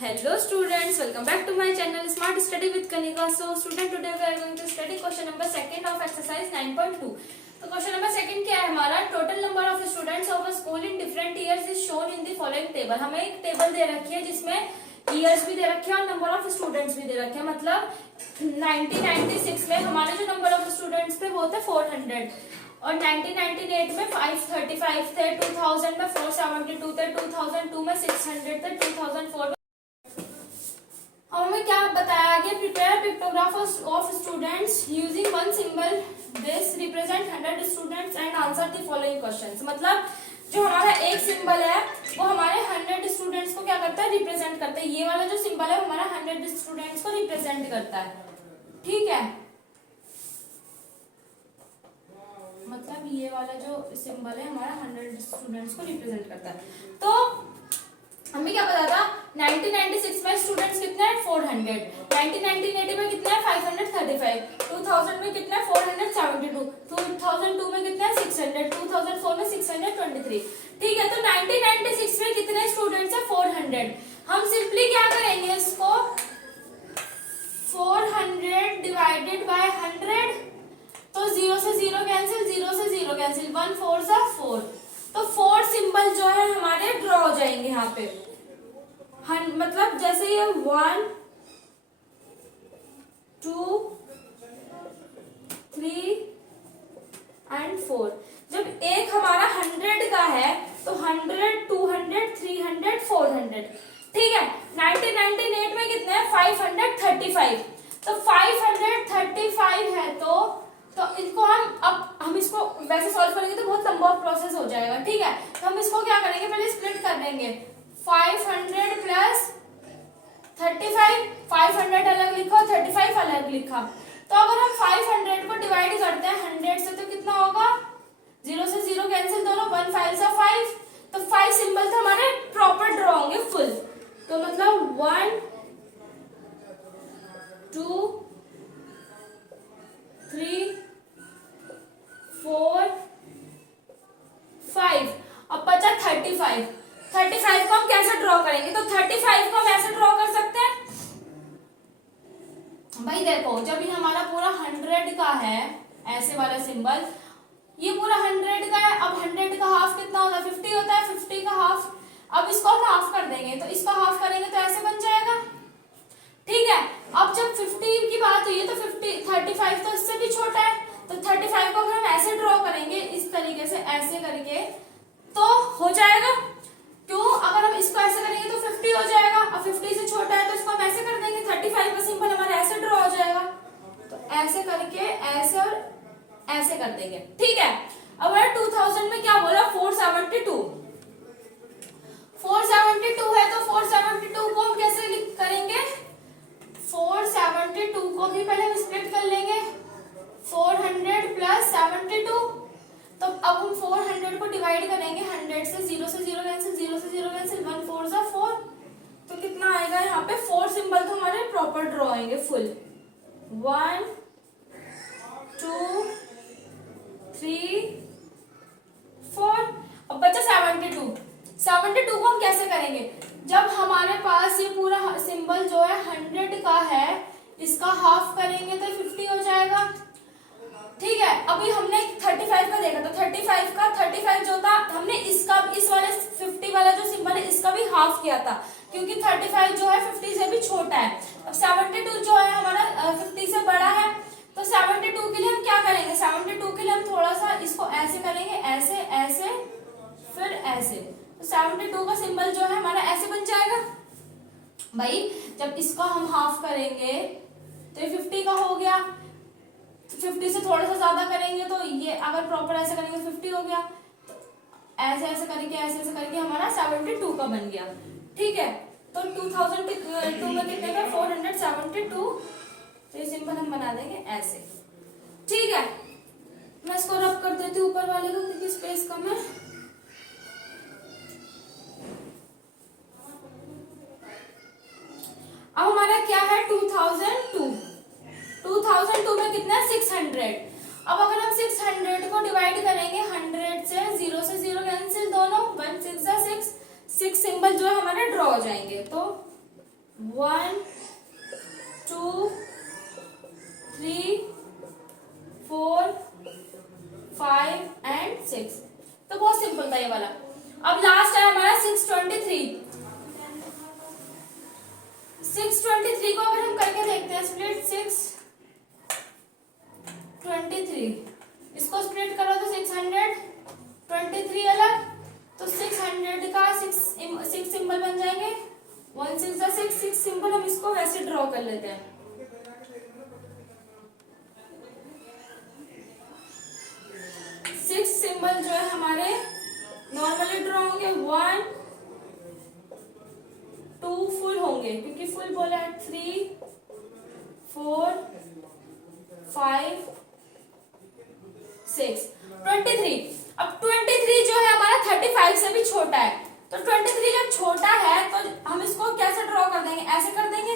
Hello students, welcome back to my channel Smart Study with Kanika. So student, today we are going to study question number second of exercise 9.2. तो question number second क्या है हमारा, total number of students of a school in different years is shown in the following table. हमें एक table दे रखी है जिसमें years भी दे रखे हैं और नंबर ऑफ स्टूडेंट्स भी दे रखे हैं। मतलब 1996 में हमारे जो नंबर ऑफ स्टूडेंट्स थे वो थे 400 और 1998 में 535 थे, 2000 में 472 थे, 2002 में 600 थे, 2004 हमें क्या बताया गया, prepare pictograph of students using one symbol, this represent 100 students and answer the following questions. मतलब जो हमारा एक सिंबल है वो हमारे 100 स्टूडेंट्स को क्या करता है, रिप्रेजेंट करता है। ये वाला जो सिंबल है हमारा 100 स्टूडेंट्स को रिप्रेजेंट करता है, ठीक है। मतलब ये वाला जो सिंबल है हमारा 100 स्टूडेंट्स को रिप्रेजेंट करता है। तो हमें क्या पता था, 1996 में स्टूडेंट्स कितने हैं 400, 1998 में कितने हैं 535, 2000 में कितने हैं 472, 2002 में कितने हैं 600, 2004 में 623। ठीक है, तो 1996 में कितने स्टूडेंट्स हैं 400। हम सिंपली क्या करेंगे, इसको 400 डिवाइडेड बाय 100, तो 0 से 0 कैंसिल, 0 से 0 कैंसिल, 1 4 सा 4, तो 4 सिंबल जो है हमारे ड्रॉ हो जाएंगे यहाँ पे। मतलब जैसे ये 1 2 3 एंड 4। जब एक हमारा 100 का है तो 100 200 300 400। ठीक है, 1998 में कितने हैं 535, तो 535 है तो इनको हम इसको वैसे सॉल्व करेंगे तो बहुत लंबा प्रोसेस हो जाएगा। ठीक है, तो हम इसको क्या करेंगे, पहले स्प्लिट कर देंगे। 500 प्लस 35, 500 अलग लिखा, 35 अलग लिखा। तो अगर हम 500 को डिवाइड करते हैं 100 से तो कितना होगा, 0 से 0 कैंसिल, दोनों 1 5 से 5, तो 5 सिंबल तो हमारे प्रॉपर ड्रॉ होंगे फुल। तो मतलब 1 2 3 4 5। अब बचा 35। 35 को हम कैसे ड्रॉ करेंगे, तो 35 को हम ऐसे ड्रॉ कर सकते हैं भाई। देखो, जब ये हमारा पूरा 100 का है ऐसे वाला सिंबल, ये पूरा 100 का है। अब 100 का हाफ कितना होता है, 50 होता है, 50 का हाफ। अब इसको हम हाफ कर देंगे, तो इसको हाफ करेंगे तो ऐसे बन जाएगा। ठीक है, अब जब 50 की बात हुई है तो 35 तो इससे भी छोटा है, तो 35 को अगर हम ऐसे ड्रॉ करेंगे इस तरीके से, ऐसे करके, तो हो जाएगा। क्यों, अगर हम इसको ऐसे करेंगे तो 50 हो जाएगा, अब 50 से छोटा है तो इसको हम ऐसे कर देंगे, 35 का सिंबल हमारा ऐसे ड्रॉ हो जाएगा। तो ऐसे करके ऐसे और ऐसे कर देंगे। ठीक है, अब 2000 में क्या बोला, 472 है, तो 472 को हम कैसे करेंगे, 472 को भी पहले हम स्प्लिट कर लेंगे, 400 प्लस 72। तो अब हम 400 को डिवाइड करेंगे 100 से, 0 से 0 कैंसिल, 0 से 0 कैंसिल, 1 4 सा 4, तो कितना आएगा यहाँ पे 4 सिंबल तो हमारे प्रॉपर ड्रॉ आएंगे फुल। 1 2 3 4। अब बचा 72 को हम कैसे करेंगे, जब हमारे पास ये पूरा सिंबल जो है 100 का है, इसका हाफ करेंगे तो 50 हो जाएगा। ठीक है, अभी हमने 35 का देखा, तो 35 जो था हमने इसका, इस वाले 50 वाला जो सिंबल है इसका भी हाफ किया था, क्योंकि 35 जो है 50 से भी छोटा है। अब 72 जो है हमारा 50 से बड़ा है, तो 72 के लिए हम क्या करेंगे, 72 के लिए हम थोड़ा सा इसको ऐसे करेंगे, ऐसे ऐसे फिर ऐसे, तो 72 का सिंबल जो है हमारा ऐसे बन जाएगा भाई। जब इसको हम हाफ करेंगे तो ये 50 का हो गया, 50 से थोड़ा सा ज्यादा करेंगे तो ये अगर प्रॉपर ऐसे करेंगे तो 50 हो गया, ऐसे ऐसे करके ऐसे ऐसे करके हमारा 72 का बन गया। ठीक है, तो 2002 में कितने का 472, तो ये सिंबल हम बना देंगे ऐसे। ठीक है, मैं इसको रब कर देती हूँ ऊपर वाले को क्योंकि स्पेस कम है। अब हमारा क्या है 2002 में कितना है 600। अब अगर हम 600 को डिवाइड करेंगे 100 से, 0 से 0 कैंसिल, दोनों 1 6 6 सिंबल जो है हमारे ड्रॉ हो जाएंगे। तो 1 2 3 4 5 एंड 6। तो बहुत सिंपल था ये वाला। अब लास्ट है हमारा 623। 623 को अगर हम करके देखते हैं स्प्लिट 623, इसको स्प्लिट करो तो 623 अलग, तो 600 का 6 सिंबल बन जाएंगे। 1 6 जा 6 सिंबल, हम इसको वैसे ड्रॉ कर लेते हैं। सिक्स सिंबल जो है हमारे नॉर्मली ड्रॉ होंगे। 1 2 फुल होंगे क्योंकि फुल बोला है। 3 4 5 6 23। अब 23 जो है हमारा 35 से भी छोटा है, तो 23 जब छोटा है तो हम इसको कैसे ड्रॉ कर देंगे? ऐसे कर देंगे।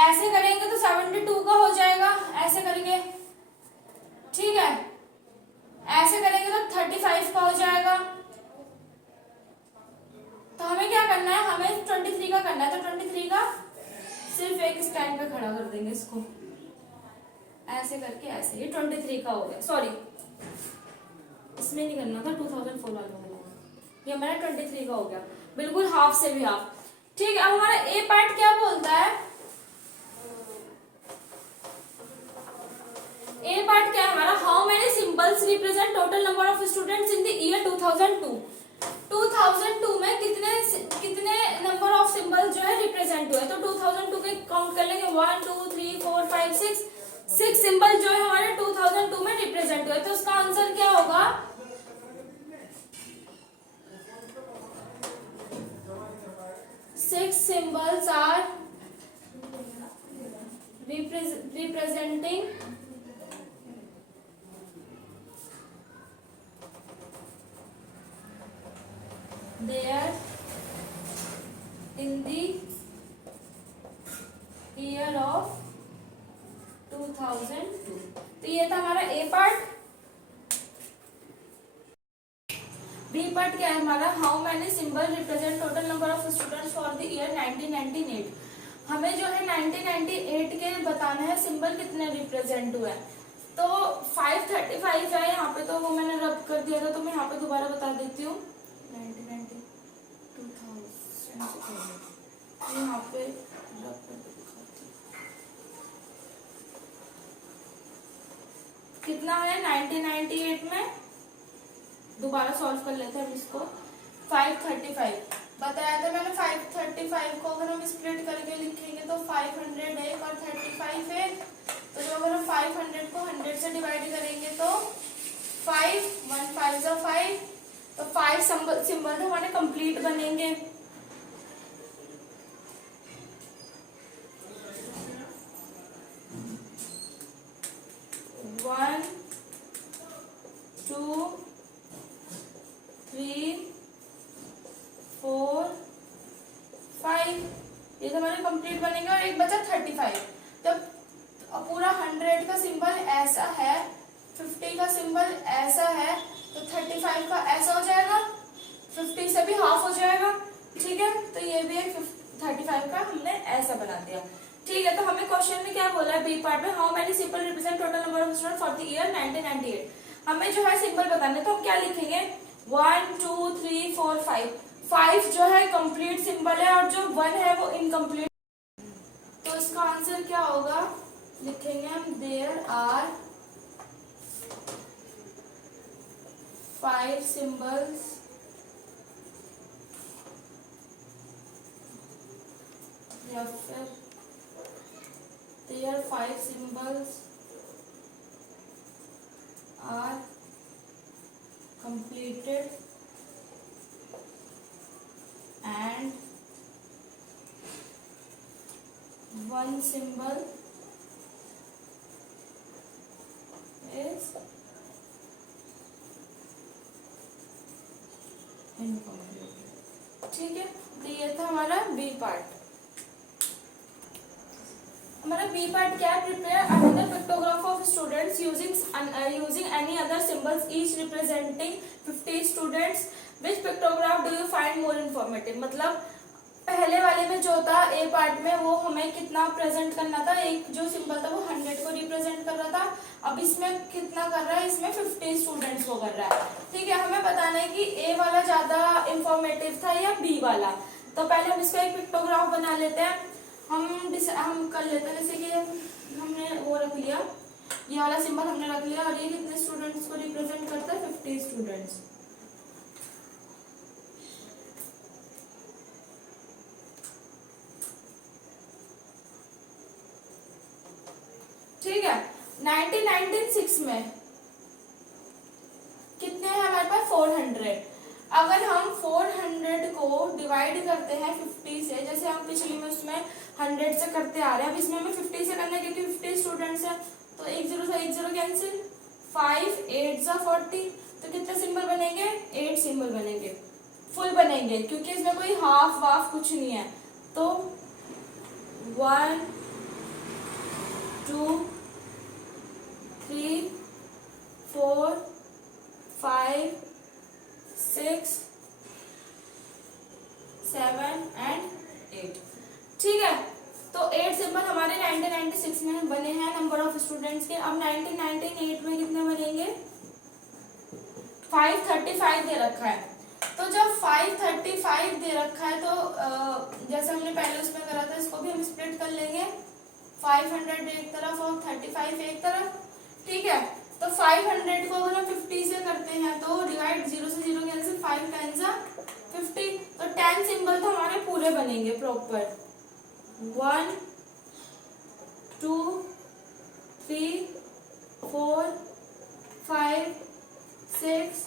ऐसे करेंगे तो 72 का हो जाएगा, ऐसे करेंगे, ठीक है। ऐसे करेंगे तो 35 का हो जाएगा। तो हमें क्या करना है? हमें 23 का करना है, तो 23 का सिर्फ एक स्टैंड पे खड़ा कर देंगे इसको, ऐसे करके ऐसे। ये 23 का हो गया। सॉरी, इसमें नहीं करना था, 2004 वाला में। ये हमारा 23 का हो गया, बिल्कुल हाफ से भी हाफ। ठीक है, अब हमारा ए पार्ट क्या बोलता है? ए पार्ट क्या है हमारा? How many symbols represent total number of students in the year 2002। 2002 में कितने नंबर ऑफ सिंबल्स जो है रिप्रेजेंट हुए? तो 2002 के काउंट कर लेंगे। 1 2 3 4 5 6 सिंबल जो है हमारे 2002 में रिप्रेजेंट हुए। तो उसका आंसर क्या होगा? 6 symbols are representing there in the year of 2002। तो ये था हमारा ए पार्ट। बी पार्ट क्या है हमारा? How many symbol represent total number of students for the year 1998। हमें जो है 1998 के बताना है सिंबल कितने रिप्रेजेंट हुए। तो 535 है यहाँ पे, तो वो मैंने रब कर दिया था, तो मैं यहाँ पे दोबारा बता देती हूँ। 1990 2000 यहाँ पे रब कर दिखाती हूँ कितना है 1998 में। दोबारा सॉल्व कर लेते हैं हम इसको। 535 बताया था मैंने। 535 को अगर हम स्प्लिट करके लिखेंगे तो 500 एक और 35 एक। तो जब अगर हम 500 को 100 से डिवाइड करेंगे तो 5 1 5 5, तो 5 सिंबल हमारे कंप्लीट बनेंगे। वन 2 3 4 5, ये तो हमारे कंप्लीट बनेंगे। और एक बचा 35। जब पूरा 100 का सिंबल ऐसा है, 50 का सिंबल ऐसा है, तो 35 का ऐसा हो जाएगा, 50 से भी हाफ हो जाएगा। ठीक है, तो ये भी एक 35 का हमने ऐसा बना दिया। ठीक है, तो हमें क्वेश्चन में क्या बोला है बी पार्ट में? How many symbol represent total number of student for the year 1998। हमें जो है सिंबल बताना है, तो हम क्या लिखेंगे? 1 2 3 4 5। 5 जो है कंप्लीट सिंबल है और जो 1 है वो इनकम्प्लीट। तो इसका आंसर क्या होगा? लिखेंगे हम देयर आर 5 सिंबल्स या फिर there 5 symbols are completed and one symbol is incomplete। ठीक है, तो ये था हमारा बी पार्ट। हमारा बी पार्ट क्या है? Prepare another pictograph of students using any other symbols each representing 50 students. Which pictograph do you find more informative? मतलब पहले वाले में जो था ए पार्ट में वो हमें कितना प्रेजेंट करना था, एक जो सिंबल था वो 100 को रिप्रेजेंट कर रहा था। अब इसमें कितना कर रहा है, इसमें 50 स्टूडेंट्स को कर रहा है। ठीक है, हमें बताना है कि ए वाला ज्यादा इंफॉर्मेटिव था या बी वाला। तो पहले हम इसका एक पिक्टोग्राफ बना लेते हैं। हम कर लेते हैं, जैसे कि हमने वो रख लिया, ये वाला सिंबल हमने रख लिया, और ये कितने स्टूडेंट्स को रिप्रेजेंट करता है, 50 स्टूडेंट्स। ठीक है, 1996 में कितने हैं हमारे पास, 400। अगर हम 400 को डिवाइड करते हैं 50 से, जैसे हम पिछली में उसमें 100 से करते आ रहे हैं, अब इसमें हमें 50 से करना है क्योंकि 50 स्टूडेंट्स हैं। तो 1 0 से 1 0 कैंसिल, 5 8 40, तो कितने सिंबल बनेंगे, 8 सिंबल बनेंगे, फुल बनेंगे, क्योंकि इसमें कोई हाफ वाफ कुछ नहीं है। तो 1 2 3 4 5 6 7 and 8। ठीक है, तो 8 सिंबल हमारे 1996 में बने हैं नंबर ऑफ स्टूडेंट्स के। अब 1998 में कितने बनेंगे, 535 दे रखा है। तो जब 535 दे रखा है तो जैसे हमने पहले उसमें करा था, इसको भी हम स्प्लिट कर लेंगे, 500 एक तरफ और 35 एक तरफ। ठीक है, तो 500 को अगर हम 50 से करते हैं तो डिवाइड 0 से 0 कैंसिल, 5 टाइम्स 50, तो 10 सिंबल तो हमारे पूरे बनेंगे प्रॉपर, 1 2 3 4 5 6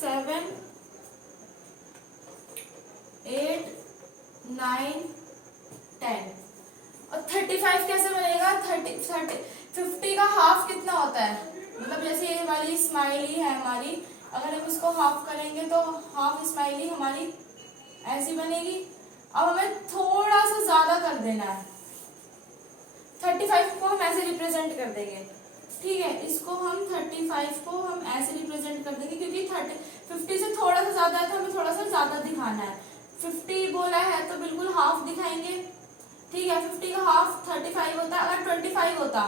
7 8 9 10। और 35 कैसे बनेगा, 50 का हाफ कितना होता है, मतलब जैसे ये वाली स्माइली है हमारी, अगर हम इसको हाफ करेंगे तो हाफ स्माइली हमारी ऐसी बनेगी। अब हमें थोड़ा सा ज्यादा कर देना है, 35 को हम ऐसे रिप्रेजेंट कर देंगे। ठीक है, इसको हम 35 को हम ऐसे रिप्रेजेंट कर देंगे, क्योंकि 50 से थोड़ा सा ज्यादा है तो हमें थोड़ा सा ज्यादा दिखाना है। 50 बोला है तो बिल्कुल हाफ दिखाएंगे। ठीक है, 50 का हाफ 35 होता है। अगर 25 होता,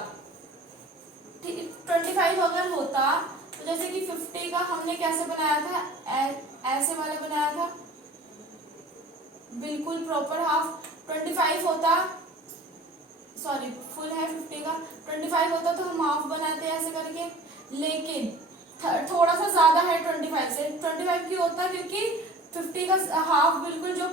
ठीक 25 अगर होता तो जैसे कि 50 का हमने कैसे बनाया था, ऐसे वाले बनाया था, बिल्कुल प्रॉपर हाफ। 25 होता, सॉरी फुल है 50 का, 25 होता तो हम हाफ बनाते ऐसे करके, लेकिन थोड़ा सा ज्यादा है 25 से। 25 क्यों होता, क्योंकि 50 का हाफ बिल्कुल जो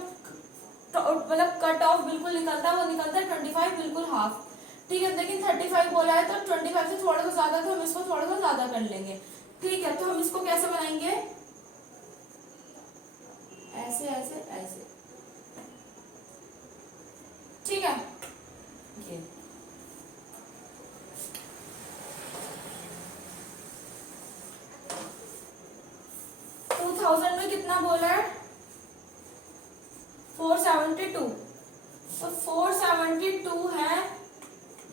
मतलब कट ऑफ बिल्कुल निकलता है वो निकलता है 25 बिल्कुल हाफ। ठीक है, लेकिन 35 बोला है तो 25 से थोड़ा सा ज्यादा, तो हम इसको थोड़ा सा ज्यादा कर लेंगे। ठीक है, तो हम इसको कैसे बनाएंगे, ऐसे ऐसे ऐसे। ठीक है, ये 2000 में कितना बोला है, 472। तो 472 है,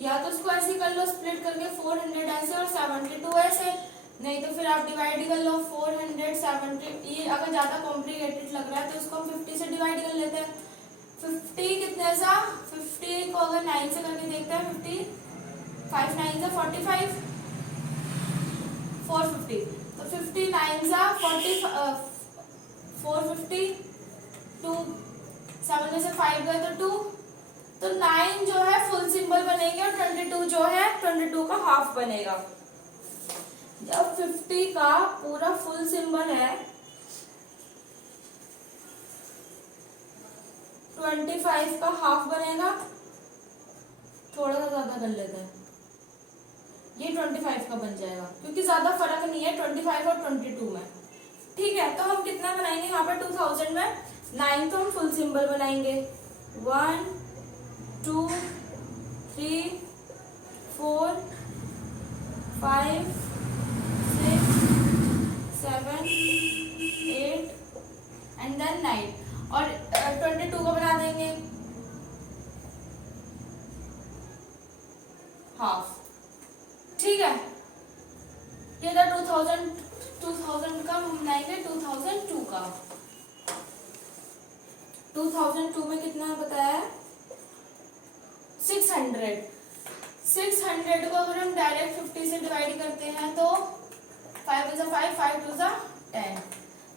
या तो इसको ऐसे कर लो स्प्लिट करके, 400 ऐसे और 72 ऐसे, नहीं तो फिर आप डिवाइड कर लो 470। ये अगर ज्यादा कॉम्प्लिकेटेड लग रहा है तो इसको हम 50 से डिवाइड कर लेते हैं। 50 कितने सा, 50 को अगर 9 से करके देखते हैं, 50 5 9 से 45, 450, तो 50 9 सा 40, 450, 2 7 में से 5 गए तो 2, तो 9 जो है फुल सिंबल बनेंगे और 22 जो है 22 का हाफ बनेगा। जब 50 का पूरा फुल सिंबल है, 25 का हाफ बनेगा, थोड़ा सा ज्यादा कर लेते हैं, ये 25 का बन जाएगा, क्योंकि ज्यादा फर्क नहीं है 25 और 22 में। ठीक है, तो हम कितना बनाएंगे यहाँ पर 2000 में, 9 तो हम फुल सिंबल बनाएंगे, 1 2 3 4 5 6 7 8 एंड देन 9, और 22 को बना देंगे हाफ। ठीक है, ये था 2000 का, हम बनाएंगे 2002 का। 2002 2002 में कितना बताया? 600। 600 को अगर हम डायरेक्ट 50 से डिवाइड करते हैं तो 5 × 5, 5 × 10,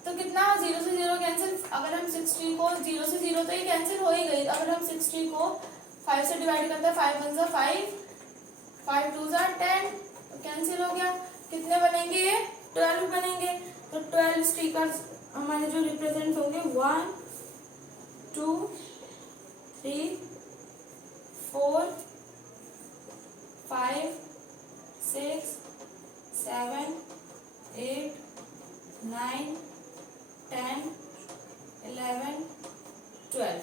तो कितना 0 से 0 कैंसिल। अगर हम 60 को 0 से 0 तो ये कैंसिल हो ही गई। अगर हम 60 को 5 से डिवाइड करते हैं 5 × 5, 5 × 10, तो कैंसिल हो गया। कितने बनेंगे ये? 12 बनेंगे। तो 12 स्टिकर्स हमारे जो रिप्रेजेंट होंगे 1 2 3 4 5 6 7 8 9 10 11 12।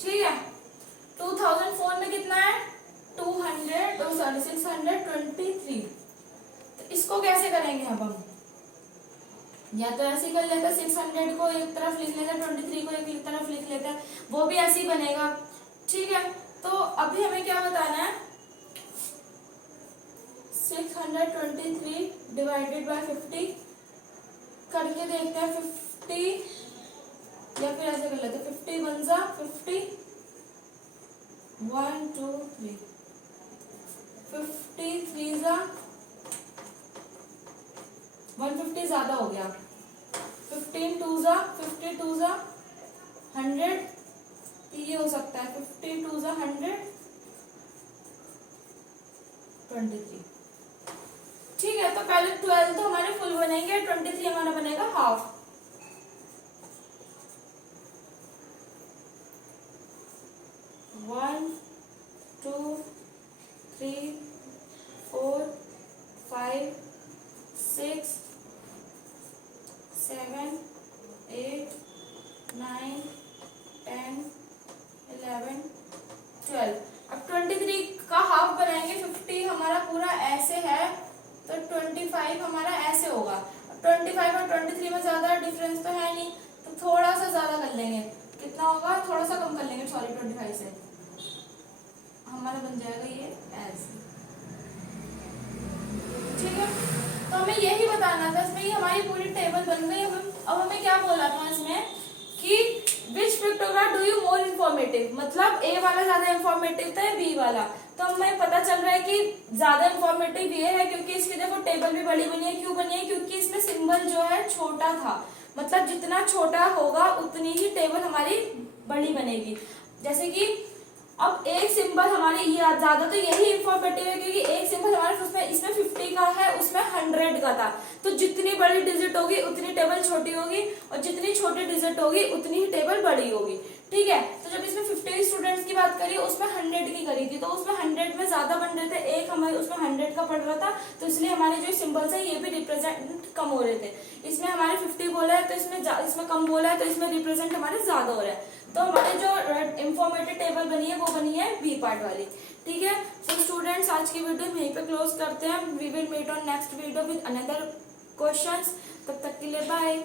ठीक है। 2004 में कितना है? 623। तो इसको कैसे करेंगे अब हम? या तो ऐसे कर लेते हैं, 600 को एक तरफ लिख लेते हैं, 23 को एक तरफ लिख लेते हैं, वो भी ऐसे ही बनेगा। ठीक है। तो अभी हमें क्या बताना है? 623 डिवाइडेड बाय 50 करके देखते हैं। 50 या फिर ऐसे कर लेते हैं, 50 × 50, 1 2 3, 53 150 ज्यादा हो गया। 15 2 52 100, ये हो सकता है 52 100 23। ठीक है। तो पहले 12 तो हमारे फुल बनेंगे, 23 हमारा बनेगा हाफ। वन 2 3 4 5 6 7 8 9 10 11 12। अब 23 का हाफ बनाएंगे। 50 हमारा पूरा ऐसे है, तो 25 हमारा ऐसे होगा। अब 25 और 23 में ज्यादा डिफरेंस तो है नहीं, तो थोड़ा सा ज्यादा कर लेंगे। कितना होगा? थोड़ा सा कम कर लेंगे, सॉरी 25 से हमारा बन जाएगा ये ऐसे। ठीक है। तो हमें यही बताना था इसमें, ये हमारी पूरी टेबल बन गई। अब हमें क्या बोला था इसमें कि which pictograph do you more informative, मतलब ए वाला ज्यादा इन्फॉर्मेटिव था या बी वाला। तो हमें पता चल रहा है कि ज्यादा इन्फॉर्मेटिव ये है क्योंकि इसकी देखो टेबल भी बड़ी बनी है। क्यों बनी है? क्योंकि इसमें सिंबल जो है छोटा था, मतलब जितना छोटा होगा उतनी ही टेबल हमारी बड़ी बनेगी। जैसे कि अब एक सिंबल हमारे ये ज्यादा, तो यही इंफॉर्मेटिव है क्योंकि एक सिंबल हमारे उसमें इसमें 50 का है, उसमें 100 का था। तो जितनी बड़ी डिजिट होगी उतनी टेबल छोटी होगी, और जितनी छोटी डिजिट होगी उतनी ही टेबल बड़ी होगी। ठीक है। तो जब इसमें 50 स्टूडेंट्स की बात करी, उसमें 100 की करी थी, तो उसमें 100 में ज्यादा बन रहे थे, एक हमारे उसमें 100 का पड़ रहा था, तो इसलिए हमारे जो सिंबल्स है ये भी रिप्रेजेंट कम हो रहे थे। इसमें हमारे 50 बोला है तो इसमें कम बोला है, तो इसमें रिप्रेजेंट हमारे ज्यादा हो रहा है। तो हमारे जो इंफॉर्मेटिव टेबल बनी है वो बनी है बी पार्ट वाली। ठीक है। सो स्टूडेंट्स, आज की वीडियो यहीं पे क्लोज करते हैं। We will meet on next video with another questions. तब तक के लिए बाय।